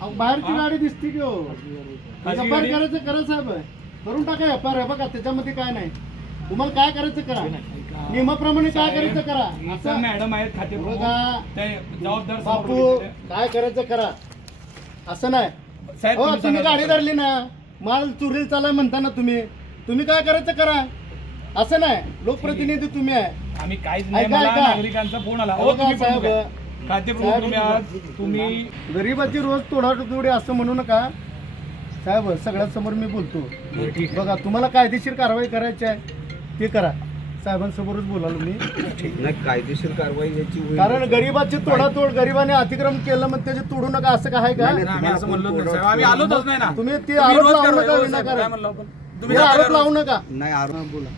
बाहेरची गाडी दिसते की हो. एफआयआर करायचं करा साहेब, करून टाका एफआयआर. बघा त्याच्यामध्ये काय नाही, तुम्हाला काय करायचं करा, नियमाप्रमाणे काय करायचं करा. असं मॅडम आहेत खाते बघा जबाबदार बापू, काय करायचं करा. असं नाही साहेब, हो, तुम्ही गाडी धरली ना, माल चोरीला चालाय म्हणता ना, तुम्ही काय करायचं करा. असं नाही, लोकप्रतिनिधी तुम्ही आहे. आम्ही काहीच नाही. ऐका, मला ऐका. नागरिकांचा फोन आला. हो, तुम्ही साहेब, खाते तुम्ही गरीबाची रोज तोडातोडी असं म्हणू नका साहेब. सगळ्यांसमोर मी बोलतो. बघा तुम्हाला कायदेशीर कारवाई करायची आहे ते करा. साहेबांसमोरच बोलालो मी. नाही, कायदेशीर कारवाई याची होईल. कारण गरीबाची तोडातोड, गरीबाने अतिक्रमण केलं मग त्याची तोडू नका असं काय का. आम्ही असं म्हणलो नाही साहेब. आम्ही आलोच नाही ना. तुम्ही ते तुम्ही आरोप रोज लावू कारवाई नका करू साहेब. विनाकारण. काय म्हणलो आपण? तुम्ही आरोप लावू नका. नाही, आरोप बोला.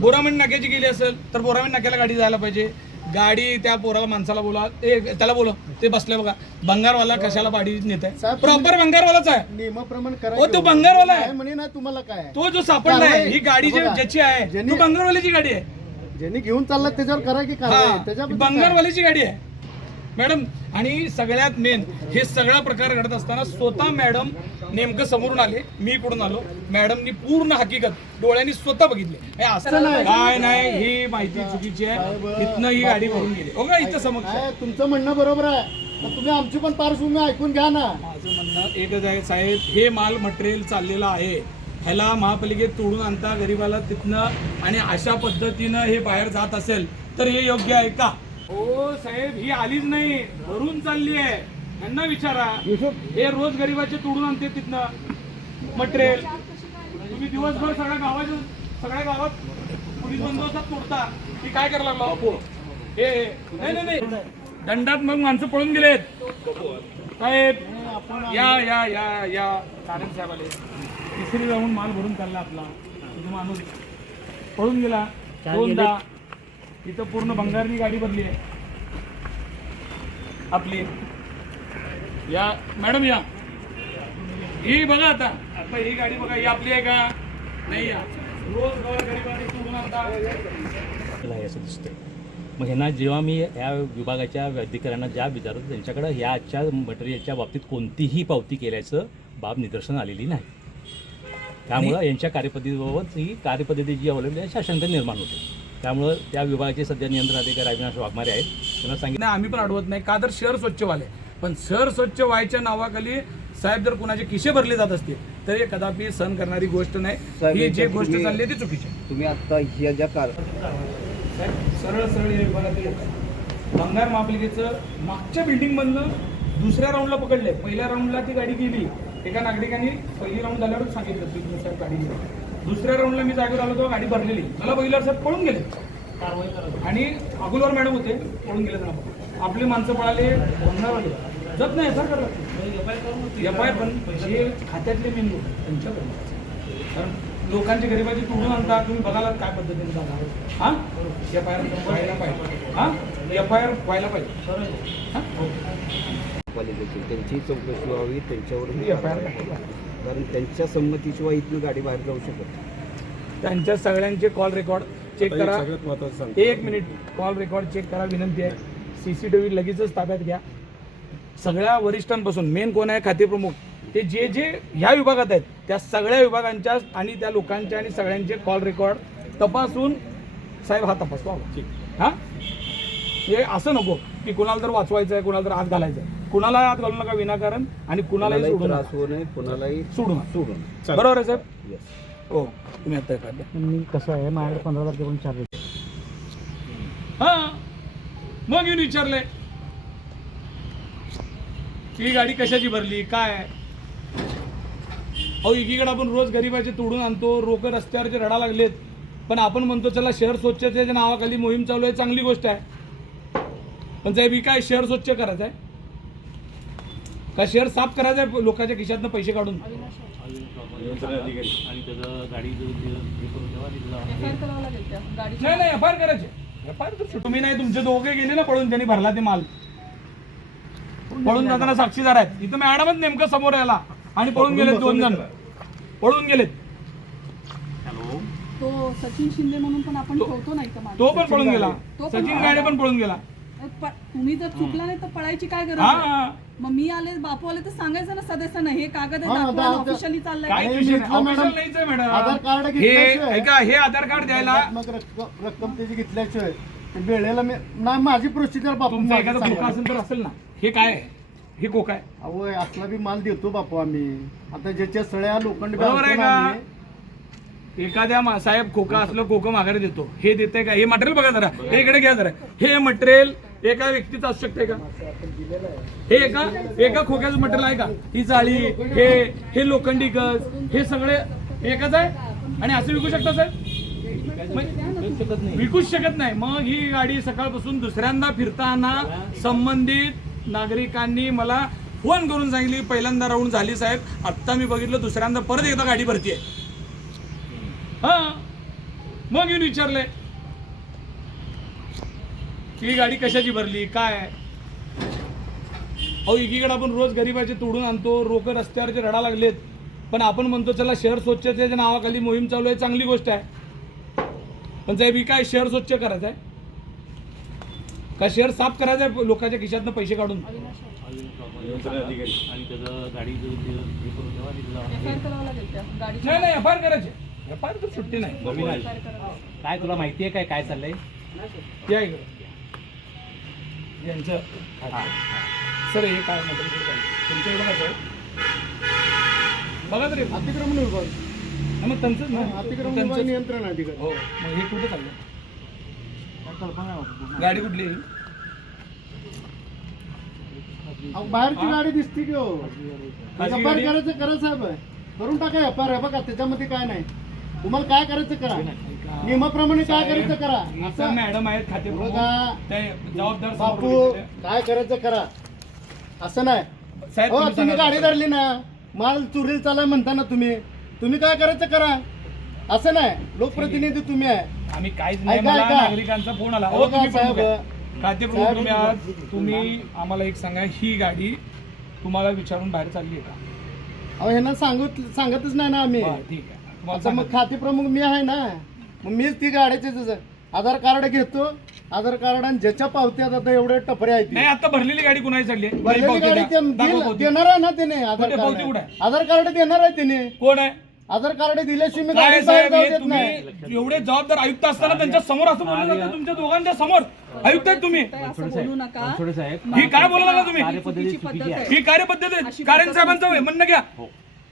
बोरामेंट नाक्याची गेली असेल तर बोरामेंट नाक्याला गाडी जायला पाहिजे. गाडी त्या पोराला माणसाला बोला, त्याला बोला, ते बसले बघा. भंगारवाला कशाला गाडी नेत आहे? साहेब, प्रॉपर भंगारवालाच आहे. नियमाप्रमाणे हो, करा. तो भंगारवाला आहे. काय म्हणे ना तुम्हाला काय, तो जो सापडलाय, ही गाडी बघा, ज्याची आहे ज्यांनी- तो भंगारवाल्याची गाडी आहे. ज्यांनी घेऊन चालला त्याच्यावर करा की हा, कारवाई. ही त्याच्याबद्दल काय? भंगारवाल्याची गाडी आहे मॅडम. आणि सगळ्यात मेन, हे सगळा प्रकार घडत असताना स्वतः मॅडम नेमकं समोरून आले, मी इकडून आलो. मॅडमनी पूर्ण हकीकत डोळ्यांनी स्वतः बघितली. हे असं नाही. काय नाही, ही माहिती चुकीची आहे. इथनं ही गाडी भरून गेली. हो का, इथं समोर काय, तुमचं म्हणणं बरोबर आहे, पण तुम्ही आमची पण पार्श्वभूमी ऐकून घ्या ना. माझं म्हणणं एकच आहे साहेब, हे माल मटेरियल चाललेलं आहे, ह्याला महापालिकेत तोडून आणता गरीबाला तिथनं, आणि अशा पद्धतीनं हे बाहेर जात असेल तर हे योग्य आहे का? हो साहेब, ही आलीच नाही, भरून चालली आहे. यांना विचारा, हे रोज गरीबाचे तोडून आणते तिथनं मटेरियल. तुम्ही दिवसभर सगळ्या गावात पोलीस बंदोबस्तात तोडता की काय करायला लागलो? हे नाही, दंडात मग माणसं पळून गेलेत साहेब. या या या या कारण साहेब आले. तिसरी राऊंड माल भरून चालला आपला, तो माणूस पळून गेला. दोनदा इथं पूर्ण भंगारनी गाडी भरली आहे आपली. या मॅडम, या ही बघा. आता ही गाडी बघा, ही आपली आहे का नाही? या रोज गरीबाने तोडून आणता असं दिसतंय. मग ह्यांना जेव्हा मी या विभागाच्या अधिकाऱ्यांना ज्या विचारतो, त्यांच्याकडे ह्याच्या मटेरियलच्या बाबतीत कोणतीही पावती केल्याचं बाब निदर्शन आलेली नाही. त्यामुळं यांच्या कार्यपद्धतीबाबत ही कार्यपद्धती जी अवलंबली आहे, शासनता निर्माण होते. त्यामुळं त्या विभागाचे सध्या नियंत्रण अधिकारी अविनाश वाघमारे आहेत, त्यांना सांगितलं नाही, आम्ही पण अडवत नाही का, तर शहर स्वच्छ व्हाले. पण शहर स्वच्छ व्हायच्या नावाखाली साहेब जर कुणाचे खिशे भरले जात असते तर हे कदापि सहन करणारी गोष्ट नाही. ही जे गोष्ट चालली आहे ती चुकीची आहे. तुम्ही आता ह्या ज्या सरळ हे विभागातील लोक आहेत. भंगार महापालिकेचं मागच्या बिल्डिंगमधनं दुसऱ्या राऊंडला पकडले. पहिल्या राऊंडला ती गाडी गेली, एका नागरिकांनी पहिली राऊंड झाल्यावर सांगितलं की साहेब गाडी गेली. दुसऱ्या राऊंडला मी जागेवर आलो तेव्हा गाडी भरलेली, मला बघितल्यावर साहेब पळून गेले. आणि अगोदर मॅडम होते, पळून गेले त्यांना. आपली माणसं पळाले, भंगारवाले जत नाही सर करत. एफआयआर पण जे खात्यातले मेन लोक त्यांच्याकडे, कारण लोकांची गरिबाची तोडून आणता. तुम्ही बघायला काय पद्धतीने जाणार. हां, एफआयआर व्हायला पाहिजे. हां, एफआयआर व्हायला पाहिजे. हां, पालिकेची त्यांची चौकशी व्हावी, त्यांच्यावर एफआयआर कारण त्यांच्या संमतीशिवाय इथून गाडी बाहेर जाऊ शकत. त्यांच्या सगळ्यांचे कॉल रेकॉर्ड चेक करा. एक मिनिट, कॉल रेकॉर्ड चेक करा विनंती आहे. CCTV लगेचच ताब्यात घ्या. सगळ्या वरिष्ठांपासून, मेन कोण आहे खाते प्रमुख, ते जे ह्या विभागात आहेत त्या सगळ्या विभागांच्या आणि त्या लोकांच्या आणि सगळ्यांचे कॉल रेकॉर्ड तपासून साहेब हा तपास व्हावा. हां, हे असं नको की कुणाला तर वाचवायचं आहे, कुणाला तर आत घालायचं आहे. कुणाला आत घालू नका विनाकारण, आणि कुणालाही सोडू त्रास नका. होऊ नये, कुणालाही सोडून बरोबर आहे साहेब. हो, तुम्ही आता एखाद्या मी कसं आहे, माझ्याकडे 15 तारखेपर्यंत चार्ज. हां, मग येऊन विचारले ही गाडी कशाची भरली काय. अहो, एकीकडे आपण रोज गरीबाचे तोडून आणतो, लोक रस्त्यावरचे रडा लागलेत, पण आपण म्हणतो चला शहर स्वच्छतेच्या नावाखाली मोहीम चालू आहे, चांगली गोष्ट आहे. पण साहेब, ही काय शहर स्वच्छ करायचं आहे का शहर साफ करायचं आहे लोकांच्या खिशातनं पैसे काढून? आणि त्याचं गाडी नाही, एफआयआर करायचे. एफआयआर तर तुम्ही नाही, तुमचे दोघे गेले ना पळून, त्यांनी भरला ते माल. पळून जाताना साक्षीदार आहेत. इथं मॅडमच नेमकं समोर यायला आणि पळून गेलेत. 2 जण पळून गेलेत. तो सचिन शिंदे म्हणून पण आपण ठेवतो नाही का? तो पण पळून गेला. तो पण सचिन गाडे पण पळून गेला. तुम्ही जर चुकला नाही तर पळायची काय गरज हा, आहे? मग मी आले बापू आले तर सांगायचं ना सदस्य नाही हे कागद हा, आता- ऑफिशियली चाललंय काय नाही, विषय नाही. घेतलं मॅडम. Official नाहीच आहे मॅडम. आधार कार्ड हे घेतल्याशिवाय- ऐका, हे आधार कार्ड द्यायला मग रक्कम त्याची घेतल्याशिवाय ते वेळेला मी नाही माझी प्रोसिजर बापू तुमचा माझी एखादा सांगा. खोका असेल तर असेल ना. हे काय आहे? हे खोका आहे. अहो असला बी माल देतो बापू आम्ही आता ज्याच्या सळ्या लोखंड बरोबर आहे का? एखाद्या साहेब खोका असलं खोकं माघारी देतो. हे देते का? हे मटेरियल बघा जरा, हे इकडे घ्या जरा. हे मटेरियल एका व्यक्तीचं असू शकते का? हे एका खोक्याचं मटेरियल आहे का? ही जाळी, हे लोखंडी गज, हे सगळे एकाच आहे आणि असं विकू शकता साहेब? विकूच शकत नाही. मग ही गाडी सकाळपासून दुसऱ्यांदा फिरताना संबंधित नागरिकांनी मला फोन करून सांगितली पहिल्यांदा राऊंड झाली साहेब, आत्ता मी बघितलं दुसऱ्यांदा परत एकदा गाडी भरतीये. हा मग येऊन विचारले ही गाडी कशाची भरली काय. अहो एकीकडे आपण रोज गरिबाचे तोडून आणतो, रोक रस्त्यावरचे रडा लागलेत, पण आपण म्हणतो चला शहर स्वच्छतेच्या नावाखाली मोहीम चालू आहे, चांगली गोष्ट आहे. पण साहेब ही काय शहर स्वच्छ करायचं आहे का शहर साफ करायचं आहे लोकांच्या खिशातनं पैसे काढून? आणि त्याचं गाडी जो हे करून ठेवा आणि तुला FIR करावं लागेल त्या गाडी नाही नाही एफ आय आर करायचे. एफ आय आर तर सुट्टी नाही. बघून काय तुला माहिती आहे काय चाललंय? या इकडे यांचं सर हे काय म्हटलं तुमच्या इकडं कसं आहे? बघा तरी अतिक्रमण विभाग मग त्यांचंच ना अतिक्रमण विभाग त्यांचंच. नियंत्रण अधिकारी हो मग हे कुठे चाललं? गाडी कुठली आहे ही? अहो, बाहेरची गाडी दिसते की हो खाजगी एफआर गाडी? करायचं करा साहेब करून टाका एफआर आहे बघा त्याच्यामध्ये काय नाही तुम्हाला काय करायचं करा नियमाप्रमाणे काय करायचं करा इथं असं मॅडम आहेत खाते बघा ते जबाबदार बापू समोर काय करायचं करा असं नाही साहेब हो तुम्ही तुम्ही सांगा. गाडी धरली ना माल चोरीला चालाय म्हणता ना तुम्ही काय करायचं करा असं नाही लोकप्रतिनिधी तुम्ही आहे आम्ही काहीच नाही. ऐका, मला ऐका. नागरिकांचा फोन आला. हो हो का, तुम्ही साहेब? प्रमुख आहे. खाते प्रमुख साहेब, तुम्ही आहात. तुम्ही आम्हाला एक सांगा ही गाडी तुम्हाला विचारून बाहेर चालली आहे का? अहो ह्यांना सांगतच नाही ना आम्ही बरं, ठीक आहे तुम्हाला आता मग सांगितलं. खाते प्रमुख मी आहे ना मग मीच ती गाड्याचे आधार कार्ड घेतो आधार कार्ड आणि ज्याच्या पावत्यात आता एवढे टपरे आहेत नाही आता भरलेली गाडी कुणाची चालली आहे? भरलेली पावती गाडी द्या. दाखवा पावती. देणार आहे ना त्याने आधार कुठे पावती कुठे कार्ड आहे? आधार कार्ड देणार आहे त्याने कोण आहे? आधार कार्ड दिल्याशिवाय मी काय गाडी बाहेर साहेब जाऊ हे देत नाही तुम्ही एवढे जबाबदार आयुक्त असताना त्यांच्या समोर असं बोललं जातं तुमच्या दोघांच्या समोर आयुक्त आहेत तुम्ही. असं बोलू नका थोडे साहेब ही काय बोलला ना तुम्ही? कार्यपद्धती चुकीची आहे. ही कार्यपद्धती आहे. अशी कारण पद्धत साहेबांचं नाही. म्हणणं घ्या.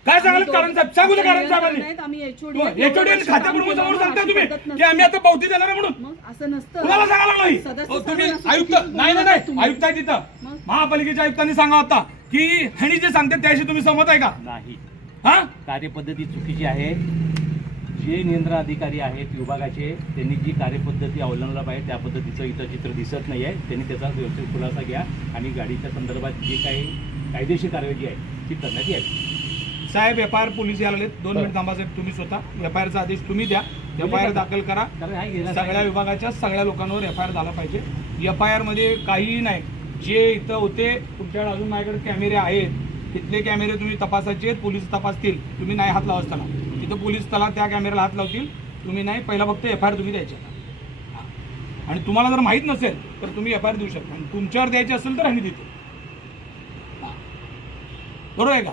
काय सांगाल कारण साहेब सांगू द्या कारण साहेबांनी. आम्ही HOD एचओडी खात्या प्रमुख समोर सांगता तुम्ही की आम्ही आता पावती देणार आहे म्हणून. मग असं नसतं कुणाला सांगायला लागलो ही? सदस्य अहो, तुम्ही सर्वांना आयुक्त चुकीचं नाही बोलला नाही तुम्ही. आयुक्त आहे तिथं मग? महापालिकेच्या आयुक्तांनी सांगा होता की ह्यानी जे सांगते त्याशी तुम्ही सहमत आहे का? नाही हा कार्यपद्धती चुकीची आहे. जे नियंत्रण अधिकारी आहेत विभागाचे त्यांनी जी कार्यपद्धती अवलंबला पाहिजे त्या पद्धतीचं इथं चित्र दिसत नाही आहे. त्यांनी त्याचा व्यवस्थित खुलासा घ्या आणि गाडीच्या संदर्भात जे काही कायदेशीर कारवाई जी आहे ती करण्यात यावी. साहेब FIR पोलीस यायला लागलेत. 2 मिनिट थांबा साहेब तुम्ही स्वतः FIR चा आदेश तुम्ही द्या. FIR दाखल करा. कारण हा गेला सगळ्या विभागाच्या सगळ्या लोकांवर FIR झाला पाहिजे. FIR मध्ये काहीही नाही. जे इथं होते तुमच्याकडे अजून माझ्याकडे कॅमेरे आहेत तिथले कॅमेरे तुम्ही तपासायचे पोलीस तपासतील. तुम्ही नाही हात लावताना तिथं पोलीस त्याला त्या कॅमेऱ्याला हात लावतील. तुम्ही नाही पहिला फक्त FIR तुम्ही द्यायचे आणि तुम्हाला जर माहीत नसेल तर तुम्ही FIR देऊ शकता. आणि तुमच्यावर द्यायचे असेल तर आम्ही देतो. बरोबर आहे का?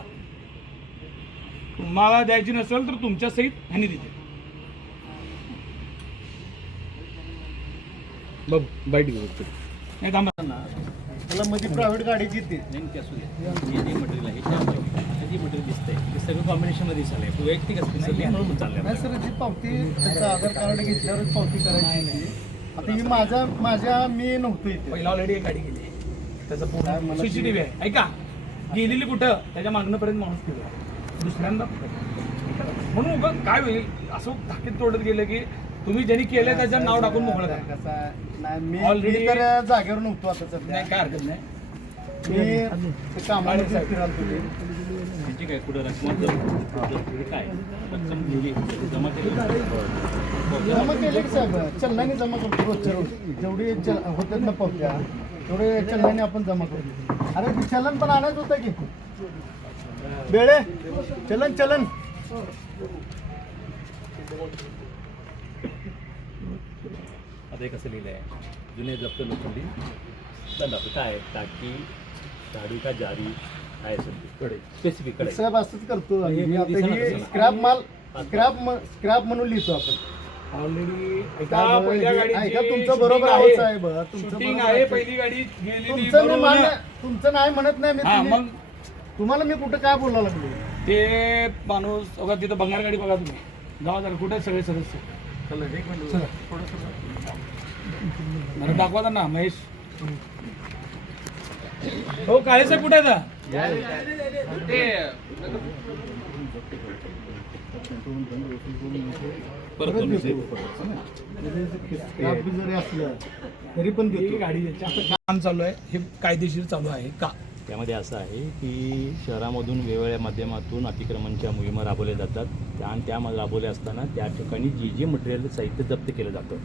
तुम्हाला द्यायची नसेल तर तुमच्या सहित ह्यांनी देते. नाही थांबा. त्याला मध्ये प्रायव्हेट गाडीची ते नेमकी असू द्या हे जे मटेरियल आहे हे जे मटेरियल दिसतंय ते सगळं कॉम्बिनेशनमध्ये दिसलं आहे. वैयक्तिक असतं सगळी म्हणून चाललं नाही सर जी पावती त्याचं आधार कार्ड घेतल्यावरच पावती करायची होती. आता ही माझ्या मी नव्हतो इथे पहिला ऑलरेडी एक गाडी गेली त्याचं काय पूर्ण मला CCTV आहे. ऐका गेलेली कुठं त्याच्या मागणंपर्यंत माणूस गेला दुसऱ्यांदा म्हणून उगाच काय होईल असं धाकीत तोडत गेलं की तुम्ही ज्यांनी केलंय त्याचं नाव टाकून मोकळं करा. कसं आहे, नाही मी Already- तर जागेवर नव्हतो आता सध्या नाही काय हरकत नाही. मी ते कामामध्ये फिरायला होते. त्यांची काय कुठं रक्कम काय रक्कम दिली जमा केली जमा केले की साहेब चलनाने जमा करतो रोजच्या रोज जेवढी होतात ना पावत्या तेवढे चलनाने आपण जमा करतो. अरे ते चलन पण आणायचं होतं की बेळे चलन आता हे कसं लिहिलं आहे जुने जप्त लोखंडी दंडाप काय टाकी गाड़ी का जारी है स्पेसिफिक कडे साहेब असंच करतो हे आम्ही. आता दिसेना ही कसं. स्क्रॅप माल स्क्रॅप म्हणून लिहितो आपण. ऑलरेडी साहेब, पहिल्या ऐका, गाडीची तुमचं बरोबर shooting आहे साहेब, तुमचं शूटिंग बरोबर आहे आहे. पहिली गाडी गेलेली तुमचं मी बरोबर मान्य ना? तुमचं नाही म्हणत नाही मी. हा तुम्ही- मग तुम्हाला मी कुठं काय बोलायला लागलो? ते माणूस बघा तिथं बंगार गाडी बघा तुम्ही गावात जरा कुठे आहेत सगळे सदस्य चला बरं दाखवा त्यांना महेश हो काळे साहेब कुठे आहेत परत देतो. स्क्रॅप बी जरी असलं तरी पण ही देतो. गाडी आता काम चालू आहे हे कायदेशीर चालू आहे का त्यामध्ये असं आहे की शहरामधून वेगवेगळ्या माध्यमातून अतिक्रमणच्या मोहिमा राबवल्या जातात आणि त्या राबवल्या असताना त्या ठिकाणी जे मटेरियल साहित्य जप्त केलं जातं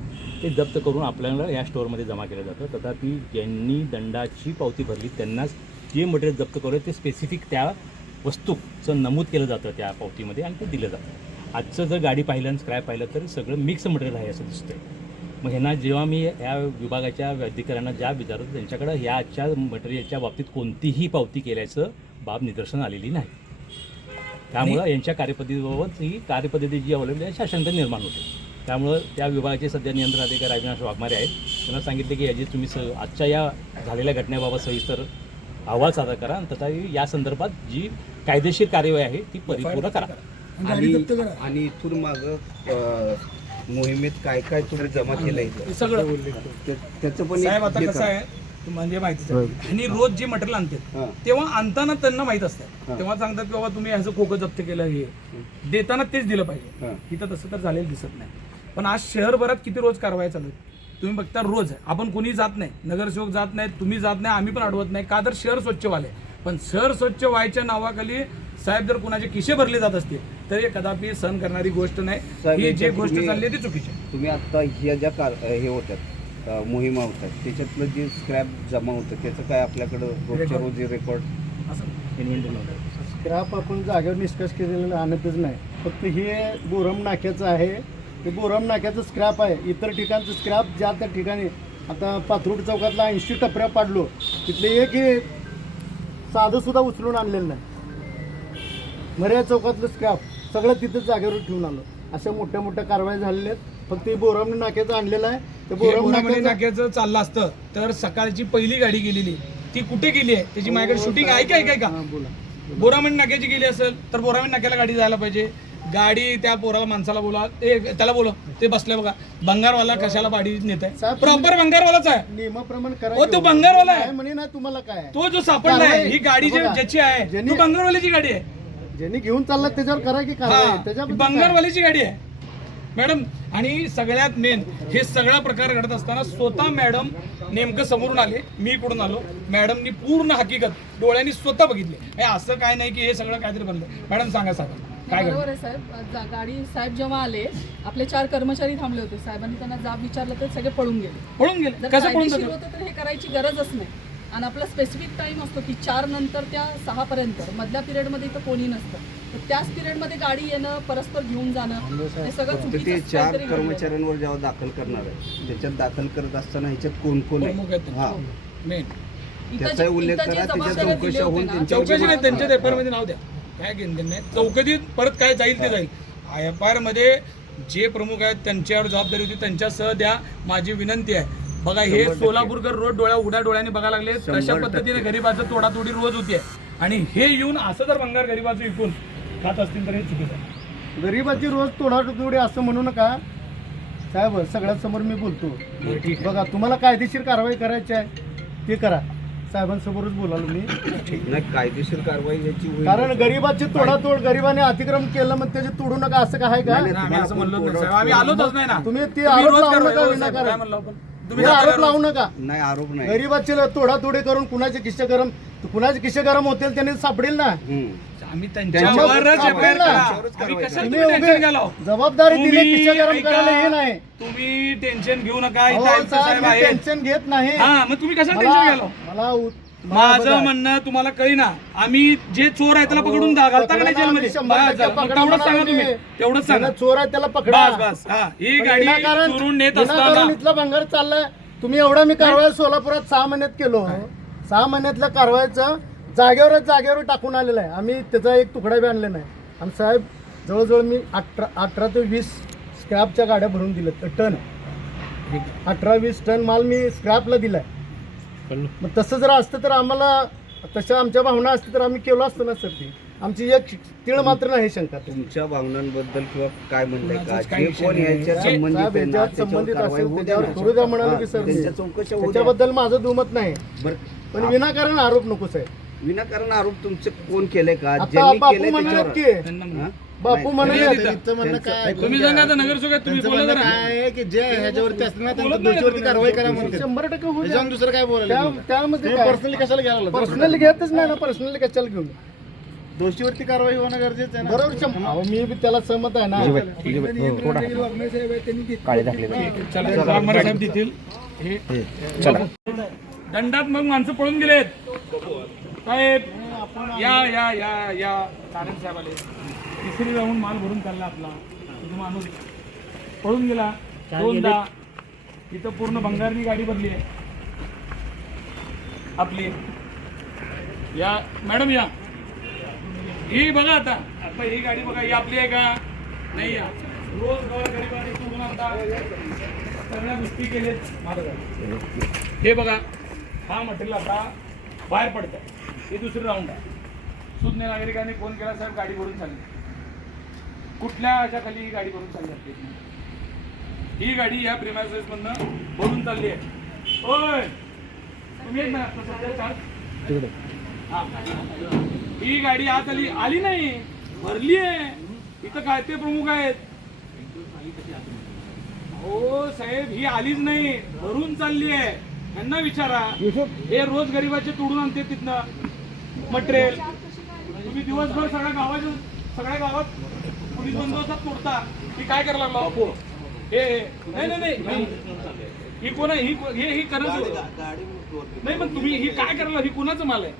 ते जप्त करून आपल्याला या स्टोअरमध्ये जमा केलं जातं. तथापि ज्यांनी दंडाची पावती भरली त्यांनाच जे मटेरियल जप्त करू ते स्पेसिफिक त्या वस्तूचं नमूद केलं जातं त्या पावतीमध्ये आणि ते दिलं जातं. आजचं जर गाडी पाहिलं आणि स्क्रॅप पाहिलं तर सगळं मिक्स मटेरियल आहे असं दिसतंय. मग ह्यांना जेव्हा मी या विभागाच्या अधिकाऱ्यांना ज्या विचारतो त्यांच्याकडं ह्या आजच्या मटेरियलच्या बाबतीत कोणतीही पावती केल्याचं बाब निदर्शन आलेली नाही. त्यामुळं यांच्या कार्यपद्धतीबाबत ही कार्यपद्धती जी अवलंबली आहे शासनता निर्माण होते. त्यामुळं त्या विभागाचे सध्या नियंत्रण अधिकारी अविनाश वाघमारे आहेत. त्यांना सांगितले की याची तुम्ही आजच्या या झालेल्या घटनेबाबत सविस्तर अहवाल सादर करा आणि तथापि या संदर्भात जी कायदेशीर कार्यवाही आहे ती परिपूर्ण करा. आणि इथून मागं मोहिमेत काय काय तुम्ही जमा केलं हे सगळं त्याचं पण साहेब आता हे कसं करा. आहे म्हणजे माहितीच आहे आणि रोज जे मटेरियल आणतात हां. तेव्हा आणताना त्यांना माहित असतं हां. तेव्हा सांगतात की बाबा तुम्ही ह्याचं खोकं जप्त केलं हे देताना तेच दिलं पाहिजे. हां. इथं तसं तर झालेलं दिसत नाही. पण आज शहरभरात किती रोज कारवाई चालू आहे तुम्ही बघता. रोज आपण कोणी जात नाही, नगरसेवक जात नाही, तुम्ही जात नाही, आम्ही पण अडवत नाही का तर शहर स्वच्छ व्हाले. पण शहर स्वच्छ व्हायच्या नावाखाली साहेब जर कुणाचे किशे भरले जात असतील तर हे कदापि सहन करणारी गोष्ट नाही. साहेब, ही जे याच्यात गोष्ट तुम्ही- चालली आहे ती चुकीची आहे. तुम्ही आत्ता ह्या ज्या हे होत्यात मोहिमा होतात त्याच्यातलं जे स्क्रॅप जमा होतं त्याचं काय आपल्याकडं रोजच्या रोज रेकॉर्ड असं स्क्रॅप आपण जागेवर निष्कर्ष केलेलं आणतच नाही. फक्त हे बोरम नाक्याचं आहे. ते बोरम नाक्याचं स्क्रॅप आहे. इतर ठिकाणचं स्क्रॅप ज्या त्या ठिकाणी आता पाथरूड चौकातला 80 टपऱ्या पाडलो तिथले एकही साधं सुद्धा उचलून आणलेलं नाही. मर्या चौकातलं स्क्रॅप सगळं तिथं जागेवर ठेवून आलो. अशा मोठ्या मोठ्या कारवाई झालेल्या आहेत. फक्त हे बोरम नाक्याचं आणलेलं आहे. ते बोरम बोरामणी नाक्याचं नाक्याचं चाललं असतं तर सकाळची पहिली गाडी गेलेली ती कुठे गेली आहे त्याची माझ्याकडे शूटिंग आहे का हां, बोला. बोरामणी नाक्याची गेली असेल तर बोरामणी नाक्याला गाडी जायला पाहिजे. गाडी त्या पोराला माणसाला बोला त्याला बोला ते बसले बघा. भंगारवाला कशाला गाडी नेत आहे साहेब, प्रॉपर भंगारवालाच आहे. नियमाप्रमाणे हो, करा. तो भंगारवाला आहे. काय म्हणे ना तुम्हाला काय तो जो सापडलाय ही गाडी बघा, ज्याची आहे ज्यांनी- ती भंगारवाल्याची गाडी आहे. ज्यांनी घेऊन चालला त्याच्यावर करा की हा, करा ही त्याच्याबद्दल काय? भंगारवाल्याची गाडी आहे मॅडम. आणि सगळ्यात मेन हे सगळा प्रकार घडत असताना स्वतः मॅडम नेमकं समोरून आले. मी इकडून आलो. मॅडमनी पूर्ण हकीकत डोळ्यांनी स्वतः बघितली. हे असं काय नाही की हे सगळं काहीतरी बनलं. मॅडम सांगा काय बरोबर घडलं? आहे साहेब. गाडी साहेब जेव्हा आले आपले 4 कर्मचारी थांबले होते. साहेबांनी त्यांना जाब विचारलं तर सगळे पळून गेले. पळून गेले जर कसं पळून कायदेशीर गेले? होतं तर हे करायची गरजच नाही. आणि आपला स्पेसिफिक टाइम असतो की 4 नंतर त्या 6 पर्यंत मधल्या पिरियडमध्ये इथं कोणी नसतं. तर त्याच पिरियडमध्ये गाडी येणं परस्पर घेऊन जाणं हे सगळं तर ते चुकीचं 4 काहीतरी घडलंय. कर्मचाऱ्यांवर जेव्हा दाखल करणार आहे त्याच्यात दाखल करत असताना ह्याच्यात कोण कोण प्रमुख आहेत आहे ते. हा मेन इथं त्याचा जे- उल्लेख इथं जे करा, त्याच्या जबाबदाऱ्या दिल्या चौकशा होऊन होत्या ना, त्यांच्यावर चौकशी नाही त्यांच्या हा. एफ मध्ये नाव द्या. काय घेणं नाही चौकशीत परत काय जाईल ते जाईल. एफ आय आर मध्ये जे प्रमुख आहेत त्यांच्यावर जबाबदारी होती त्यांच्यासह द्या. माझी विनंती आहे. बघा हे 100% सोलापूरकर रोड उघड्या डोळ्याने बघायला लागले 100% कशा पद्धतीने गरीबाचं तोडातोडी रोज होतीये. आणि हे येऊन असं जर भंगार गरीबाचं विकून खात असतील तर हे चुकीचं आहे. गरीबाची रोज तोडातोडी असं म्हणू नका साहेब. सगळ्यात समोर मी बोलतो. ठीक बघा तुम्हाला कायदेशीर कारवाई करायची आहे ते करा. साहेबांसमोरच बोलालो मी. नाही कायदेशीर कारवाई याची होईल. कारण गरीबाची तोडातोड गरिबाने अतिक्रमण केलं मग त्याची तोडू नका असं काय आहे का? नाही, आम्ही असं म्हणलो नाही साहेब. आम्ही आलोच नाही ना. तुम्ही ते तुम्ही आरोप रोज लावू कारवाई- नका हो, विनाकारण. साहेब, काय म्हणलो आपण? तुम्ही हे जाता आरोप का लावू रोज? नका. नाही आरोप नाही गरीबाचे तोडातोडी करून कुणाचे किस्से गरम होतील त्यांनी सापडेल ना. आम्ही त्यांच्यावर त्यांच्यावरच कारवाई FIR करा. त्यांच्यावरच आम्ही कारवाई कशाला तुम्ही तुम्ही टेन्शन उगे घ्यालो? जबाबदारी दिली तुम्ही किस्से गरम ऐका, करायला हे नाही. तुम्ही टेन्शन घेऊ नका. इथं अहो, आयुक्त साहेब, साहेब मी आहेत. टेन्शन घेत नाही. हा मग तुम्ही कशाला टेन्शन मला घ्यालो? मला माझं बघा. म्हणणं तुम्हाला कळीना. आम्ही जे चोर आहे त्याला पकडून घालता का नाही जेलमध्ये? बस, मग तेवढंच सांगा तुम्ही. तेवढंच सांगा. ज्याला चोर आहे त्याला पकडा. बस बस हा ही पण गाडी विनाकारण- चोरून नेत विनाकारण असताना इथला भंगार चाललाय. तुम्ही एवढा मी कारवाई सोलापुरात 6 महिन्यात केलो. 6 महिन्यातल्या कारवाईचं जागेवर टाकून आलेलं आहे. आम्ही त्याचा एक तुकडा बी आणला नाही. आणि साहेब जवळजवळ मी 18 ते 20 स्क्रॅपच्या गाड्या भरून दिल्यात टन. 18-20 टन माल मी स्क्रॅपला दिलाय. मग तसं जर असतं तर आम्हाला तशा आमच्या भावना असतील तर आम्ही केलो असतो ना सर. ती आमची एक तीळ मात्र नाही शंका. तुमच्या भावनांबद्दल किंवा काय म्हणताय का कुणाचाच जे काही कोण विषय याच्या नाही. संबंधित साहेब आहे ना, याच्यात त्याच्यावर संबंधित कारवाई असेल होऊ द्या त्याच्यावर ना. करू द्या म्हणालो की हां, सर मी. त्यांच्या चौकशा होऊ द्या. त्याच्याबद्दल माझं दुमत नाही. बरं, पण विनाकारण आरोप नको साहेब. विनाकारण आरोप तुमचे कोण केले का आता ज्यांनी बापू केले म्हणाले त्याच्यावर की त्यांना म्हणा. हां? बापू नाही, म्हणाले त्यांनी त्यांचं म्हणणं काय तुम्ही सांगा आता नगरसेवक आहेत, तुम्ही बोला जरा. आहे की जे ह्याच्यावरती असतं ना बोलत नाही दोषीवरती तुम्ही. कारवाई करा म्हणते. 100% होऊ द्या. दुसरं काय बोलायला त्यामध्ये पर्सनली कशाला घ्यायला पर्सनली घेतच नाही ना. पर्सनली कशाला घेऊन दोषीवरती कारवाई होणं गरजेचं आहे ना. बरोबर. अहो, मी बी त्याला सहमत आहे ना. चला वाघमारे साहेब देतील हे दंडात. मग माणसं पळून गेलेत साहेब. या या या या कारंज साहेब आले. तिसरी राहून माल भरून चालला आपला. तुझा माणूस पळून गेला 2दा. इथं पूर्ण भंगारनी गाडी भरली आहे आपली. या मॅडम या. ही बघा आता ही गाडी बघा. ही आपली आहे का नाही? या रोज गरीबाने सोडून आता सगळ्या गोष्टी केलेत. हे बघा हा मटेरियल आता बाहेर पडतं. हे दुसरं राऊंड आहे. सुज्ञ नागरिकांनी फोन केला साहेब गाडी भरून चालली. कुठल्या अशा खाली ही गाडी भरून चालली आपली? ही गाडी या प्रिमायसेस मधनं भरून चालली आहे. होय तुम्ही एक मिनिट. हा ही गाडी आत आली नाही, भरली आहे. इथं काय ते प्रमुख आहेत. हो साहेब ही आलीच नाही, भरून चालली आहे. यांना विचारा. हे रोज गरिबाचे तोडून आणते तिथनं मटेरियल. तुम्ही दिवसभर सगळ्या गावात पोलीस बंदोबस्तात तोडता. ही काय करायला लागलो? हे नाही ही कोण आहे? ही करायचं नाही. पण तुम्ही ही काय करायला? ही कोणाचं माल आहे?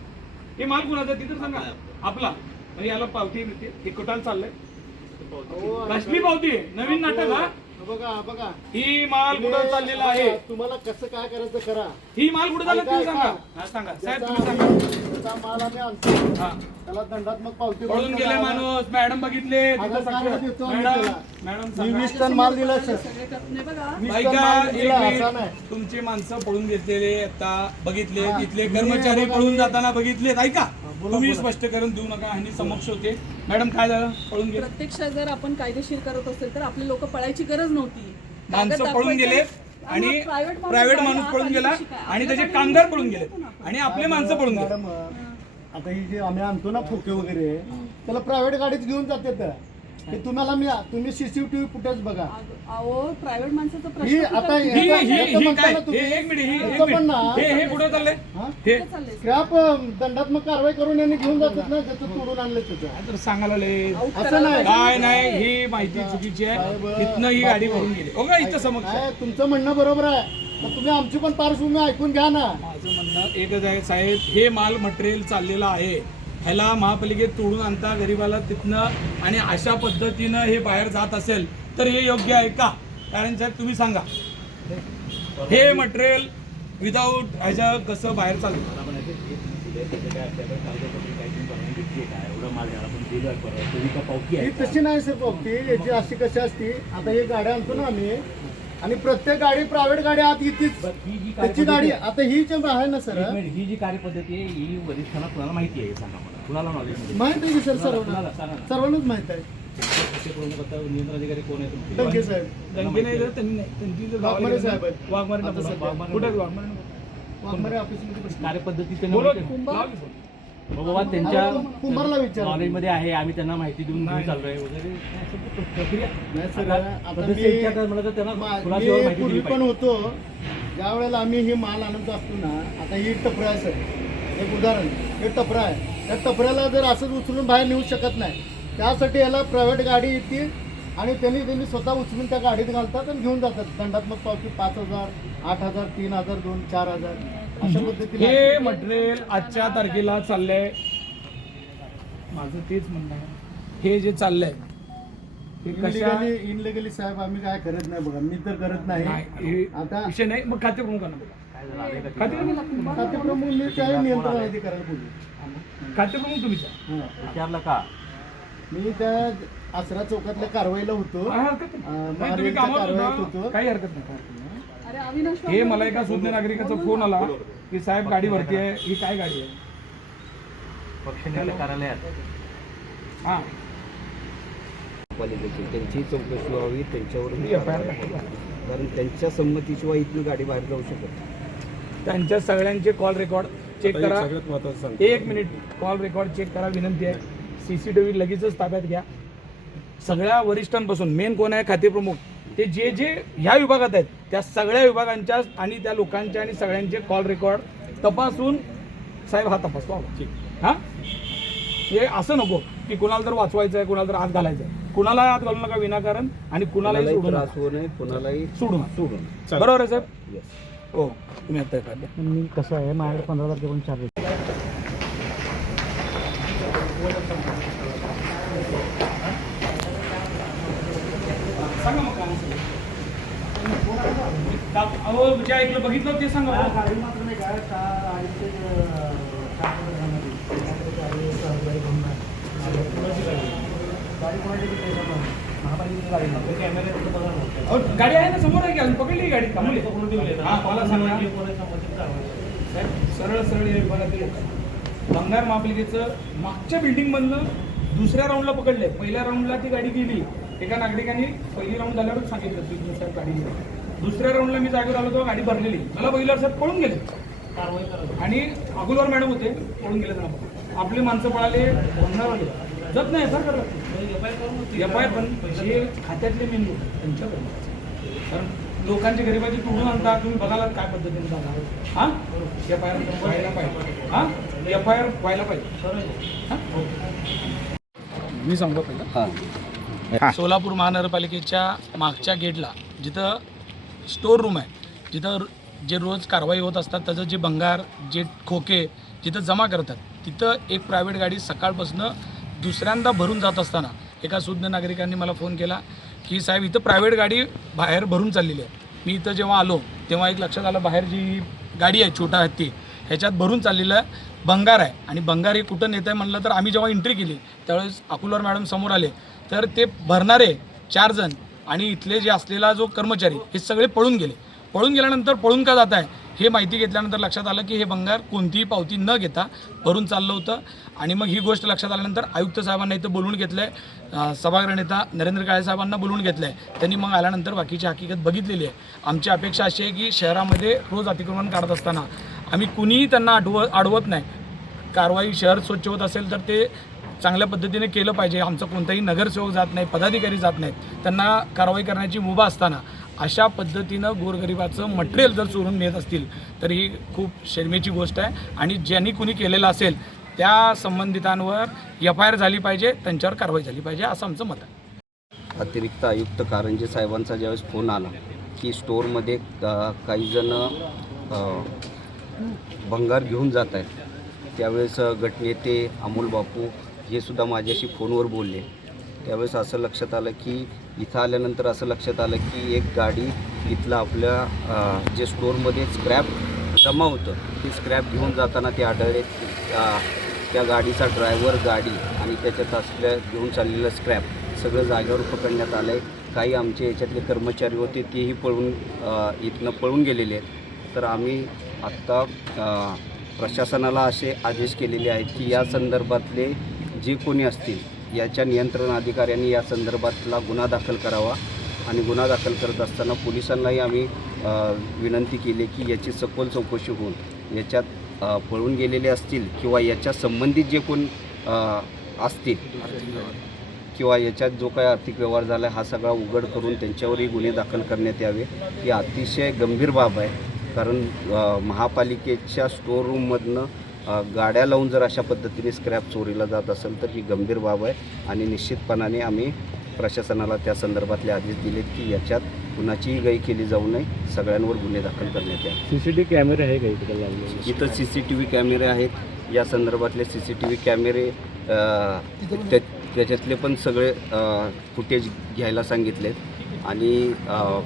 हे माल कुणाचा तिथं सांगा. आपला. म्हणजे याला पावती मिळते. हे कुठाला चाललंय? काश्मी पावती. नवीन नाटक. हा बघा ही माल कुठं चाललेला आहे? तुम्हाला कसं काय करायचं करा. ही माल कुठं चालला तुम्ही सांगा. हा सांगा साहेब तुम्ही सांगा. त्याचा माल आम्ही आणतो. हा त्याला दंडात्मक पावती पळून गेले माणूस. मॅडम बघितले तिथं आधार कार्ड साक्षर. देतो आम्ही मॅडम त्याला. मॅडम मी सांगा. 20 टन माल दिला सर. सगळे करणे बघा. 20 टन ऐका माल एक दिला असा मिनिट. नाही. तुमची माणसं पळून घेतलेले आता बघितले. इथले कर्मचारी पळून जाताना बघितलेत. ऐका तुम्ही स्पष्टीकरण देऊ नका. आणि समक्ष होते. मॅडम काय झालं? पळून गेले. प्रत्यक्षात जर आपण कायदेशीर करत असेल तर आपले लोक पळायची गरज नव्हती. माणसं पळून गेले आणि प्रायव्हेट माणूस पळून गेला आणि त्याचे कामगार पळून गेले आणि आपले माणसं पळून गेले. मॅडम आता ही जे आम्ही आणतो ना खोके वगैरे त्याला प्रायव्हेट गाडीच घेऊन जाते. ते तुम्ही सीसीटीव्ही फुटेज बघा. अहो प्रायव्हेट माणसाचा ही प्रश्न आता ही ह्याचं काय म्हणताना तुम्ही- हे एक मिनिट ह्याचं पण ना हे कुठं चाललंय? हा? हे चाललंय. स्क्रॅप दंडात्मक कारवाई करून यांनी घेऊन जातात ना. त्याचं तोडून आणलं त्याचं. तर सांगायला लय. असं नाही. काय नाही ही माहिती चुकीची आहे. इथनं ही गाडी भरून गेली. हो का इथं समक्ष आहे. काय तुमचं म्हणणं बरोबर आहे. पण तुम्ही आमची पण पार्श्वभूमी ऐकून घ्या ना. माझं म्हणणं एकच आहे साहेब. हे माल मटेरियल चाललेलं आहे. ह्याला महापालिकेत तोडून आणता गरिबाला तिथनं आणि अशा पद्धतीनं हे बाहेर जात असेल तर हे योग्य आहे का? कारण साहेब तुम्ही सांगा. हे मटेरियल विदाऊट ह्याच्या कसं बाहेर चालू? ही तशी नाही सर पावती. याची अशी कशी असती. आता ही गाडी आणतो ना आम्ही आणि प्रत्येक गाडी प्रायव्हेट गाडी आत येतीच. त्याची गाडी आता ही जे आहे ना सर ही जी कार्यपद्धती आहे ही वरिष्ठांना कुणाला माहिती आहे सांगा मला. कुणाला नॉलेज माहित आहे की सर सर्वांना. सर्वांनाच माहित आहे. नियंत्रण अधिकारी कोण आहे तुमचे? टंके साहेब. दंगे नाही तर त्यांनी नाही. त्यांची जर वाघमारे साहेब आहेत. वाघमारे आता नको. सध्या. कुठे आहेत वाघमारे? वाघमारे ऑफिसमध्ये बसले. कार्यपद्धती बोलवा त्यांना की. लावा की फोन. बाबा त्यांच्या कुंभारला विचारा. नॉलेजमध्ये आहे. आम्ही त्यांना माहिती देऊन घेऊन चाललोय वगैरे असं प्रक्रिया. नाही सर आता सदस्य विचारतात म्हणलं तर त्यांना खुलाशावर मी माहिती पूर्वी दिली पण पाहिजे. होतो. ज्या वेळेला आम्ही ही माल आणत असतो ना. आता ही टपरं आहे सर. एक उदाहरण. हे टपरं आहे. त्या टपऱ्याला जर असंच उचलून बाहेर नेऊ शकत नाही. त्यासाठी याला प्रायव्हेट गाडी येते आणि त्यांनी स्वतः उचलून त्या गाडीत घालतात आणि घेऊन जातात. दंडात्मक पावती 5,000, 8,000, 3,000, 2,000, 4,000 अशा पद्धतीने. हे मटेरियल आजच्या तारखेला चाललंय. माझं तेच म्हणणं आहे. हे जे चाललंय हे कशा इनलिगली साहेब आम्ही काय करत नाही बघा. मी तर करत नाही. नाही, हे आता विषय नाही. मग खाते प्रमुखांना बोला. खातेप्रमुख मी काय नियंत्रण अधिकाऱ्याला बोलू. खातेप्रमुख तुम्हीच आहे. विचारलं का? मी त्या आसरा चौकातल्या कारवाईला होतो. काय हरकत नाही. नाही, तुम्ही महारेलच्या कामावर कारवाईत होता, होतो. काही हरकत नाही. अरे अविनाश हे मला एका सुज्ञ नागरिकाचा फोन आला की साहेब गाडी भरती आहे. ही काय गाडी आहे? पक्षाने कार्यालयात हा पालिकेची त्यांची चौकशी व्हावी, त्यांच्यावर FIR कारण त्यांच्या संमतीशिवाय इथून गाडी बाहेर जाऊ शकत नाही. त्यांच्या सगळ्यांचे कॉल रेकॉर्ड चेक करा. एक मिनिट, कॉल रेकॉर्ड चेक करा विनंती आहे. CCTV लगेचच ताब्यात घ्या. सगळ्या वरिष्ठांपासून मेन कोण आहे खातेप्रमुख, ते जे जे ह्या विभागात आहेत त्या सगळ्या विभागांच्या आणि त्या लोकांच्या आणि सगळ्यांचे कॉल रेकॉर्ड तपासून साहेब हा तपासवा. हां, हे असं नको की कुणाला तर वाचवायचं आहे, कुणाला तर आत घालायचं आहे. कुणाला आत घालू नका विनाकारण आणि कुणालाही कुणालाही सोडू त्रास नका. होऊ नये, कुणालाही सोडू नका. सोडून बरोबर आहे साहेब? येस. हो, तुम्ही आता काय मी कसं आहे माझ्याकडे 15 तारखेपर्यंत चार्ज सांगा मग काय असेल. अहो जे ऐकलं बघितलं ते सांगा. गाडी मात्र नाही काय अहो, गाडी आहे ना समोर आहे की अजून पकडली गाडी थांबली. हा मला सांगा साहेब, सरळ सरळ हे बघा ते बंगार महापालिकेचं मागच्या बिल्डिंगमधनं दुसऱ्या राऊंडला पकडले. पहिल्या राऊंडला ती गाडी गेली. एका नागरिकांनी पहिली राऊंड झाल्यावरच सांगितलं की साहेब गाडी गेली. दुसऱ्या राऊंडला मी जागेवर आलो तेव्हा गाडी भरलेली. मला पहिला साहेब पळून गेले आणि अगोलवर मॅडम होते, पळून गेले त्यांना. आपली माणसं पळाले, बंगारवाले जत नाही सर करत. FIR पण जे खात्यातले मेन लोक त्यांच्याकडे, कारण लोकांच्या गरिबाची तोडून आणता तुम्ही बघायला काय पद्धतीने जाणार. हां, FIR व्हायला पाहिजे. हां, FIR व्हायला पाहिजे. मी सांगतो पहिलं. हां, सोलापूर महानगरपालिकेच्या मागच्या गेटला जिथं स्टोर रूम आहे, जिथं जे रोज कारवाई होत असतात त्याचं जे भंगार, जे खोके जिथं जमा करतात, तिथं एक प्रायव्हेट गाडी सकाळपासून दुसऱ्यांदा भरून जात असताना एका सुज्ञ नागरिकांनी मला फोन केला की साहेब इथं प्रायव्हेट गाडी बाहेर भरून चाललेली आहे. मी इथं जेव्हा आलो तेव्हा एक लक्षात आलं, बाहेर जी गाडी आहे छोटा हत्ती ह्याच्यात भरून चाललेलं आहे, भंगार आहे. आणि भंगार हे कुठं नेत आहे म्हणलं तर आम्ही जेव्हा एंट्री केली त्यावेळेस अकुलवर मॅडम समोर आले तर ते भरणारे 4 जण आणि इथले जे असलेला जो कर्मचारी हे सगळे पळून गेले. पळून गेल्यानंतर पळून का जात आहे हे माहिती घेतल्यानंतर लक्षात आलं की हे भंगार कोणतीही पावती न घेता भरून चाललं होतं. आणि मग ही गोष्ट लक्षात आल्यानंतर आयुक्त साहेबांना इथं बोलवून घेतलं आहे, सभागृह नेता नरेंद्र काळे साहेबांना बोलवून घेतलं आहे. त्यांनी मग आल्यानंतर बाकीची हकीकत बघितलेली आहे. आमची अपेक्षा अशी आहे की शहरामध्ये रोज अतिक्रमण काढत असताना आम्ही कुणीही त्यांना अडवत नाही. कारवाई शहर स्वच्छ होत असेल तर ते चांगल्या पद्धतीने केलं पाहिजे. आमचा कोणताही नगरसेवक जात नाही, पदाधिकारी जात नाहीत. त्यांना कारवाई करण्याची मुभा असताना अशा पद्धतीनं गोरगरिबाचं मटेरियल जर चोरून नेत असतील तर ही खूप शर्मेची गोष्ट आहे. आणि ज्यांनी कुणी केलेलं असेल त्या संबंधितांवर FIR झाली पाहिजे, त्यांच्यावर कारवाई झाली पाहिजे असं आमचं मत आहे. अतिरिक्त आयुक्त कारंजे साहेबांचा ज्यावेळेस फोन आला की स्टोअरमध्ये काही जण भंगार घेऊन जात आहेत, त्यावेळेस गटनेते अमोल बापू हे सुद्धा माझ्याशी फोनवर बोलले. त्यावेळेस असं लक्षात आलं की इथं आल्यानंतर असं लक्षात आलं की एक गाडी इथलं आपल्या जे स्टोअरमध्ये स्क्रॅप जमा होतं ते स्क्रॅप घेऊन जाताना ते आढळले. त्या गाडीचा ड्रायव्हर, गाडी आणि त्याच्यात असल्या घेऊन चाललेलं स्क्रॅप सगळं जागेवर पकडण्यात आलं आहे. काही आमचे याच्यातले कर्मचारी होते तेही इथनं पळून गेलेले आहेत. तर आम्ही आत्ता प्रशासनाला असे आदेश केलेले आहेत की या संदर्भातले जे कोणी असतील याच्या नियंत्रण अधिकाऱ्यांनी या संदर्भातला गुन्हा दाखल करावा. आणि गुन्हा दाखल करत असताना पोलिसांनाही आम्ही विनंती केली की याची सखोल चौकशी होऊन याच्यात पळून गेलेले असतील किंवा याच्या संबंधित जे कोण असतील किंवा याच्यात जो काय आर्थिक व्यवहार झाला आहे हा सगळा उघड करून त्यांच्यावरही गुन्हे दाखल करण्यात यावे. ही अतिशय गंभीर बाब आहे. कारण महापालिकेच्या स्टोअर रूममधनं गाड्या लावून जर अशा पद्धतीने स्क्रॅप चोरीला जात असेल तर ही गंभीर बाब आहे. आणि निश्चितपणाने आम्ही प्रशासनाला त्या संदर्भातले आदेश दिलेत की याच्यात कुणाचीही गय केली जाऊ नये, सगळ्यांवर गुन्हे दाखल करण्यात यावे. CCTV कॅमेरे आहे का इकडे लावलेले? इथं CCTV कॅमेरे आहेत. या संदर्भातले CCTV कॅमेरे त्याच्यातले पण सगळे फुटेज घ्यायला सांगितलेत. आणि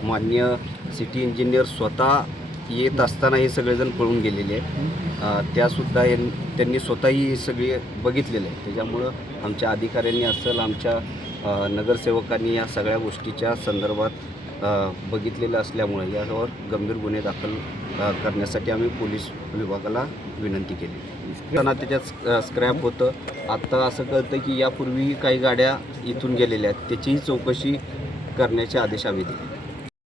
माननीय सिटी इंजिनियर स्वतः येत असताना हे सगळेजण पळून गेलेले आहेत. त्यासुद्धा त्यांनी स्वतःही हे सगळे बघितलेले आहे. त्याच्यामुळं आमच्या अधिकाऱ्यांनी असेल, आमच्या नगरसेवकांनी या सगळ्या गोष्टीच्या संदर्भात बघितलेलं असल्यामुळे यावर गंभीर गुन्हे दाखल करण्यासाठी आम्ही पोलीस विभागाला विनंती केली. त्याच्यात स्क्रॅप होतं. आत्ता असं कळतं की यापूर्वी काही गाड्या इथून गेलेल्या आहेत, त्याचीही चौकशी करण्याचे आदेश आम्ही दिले.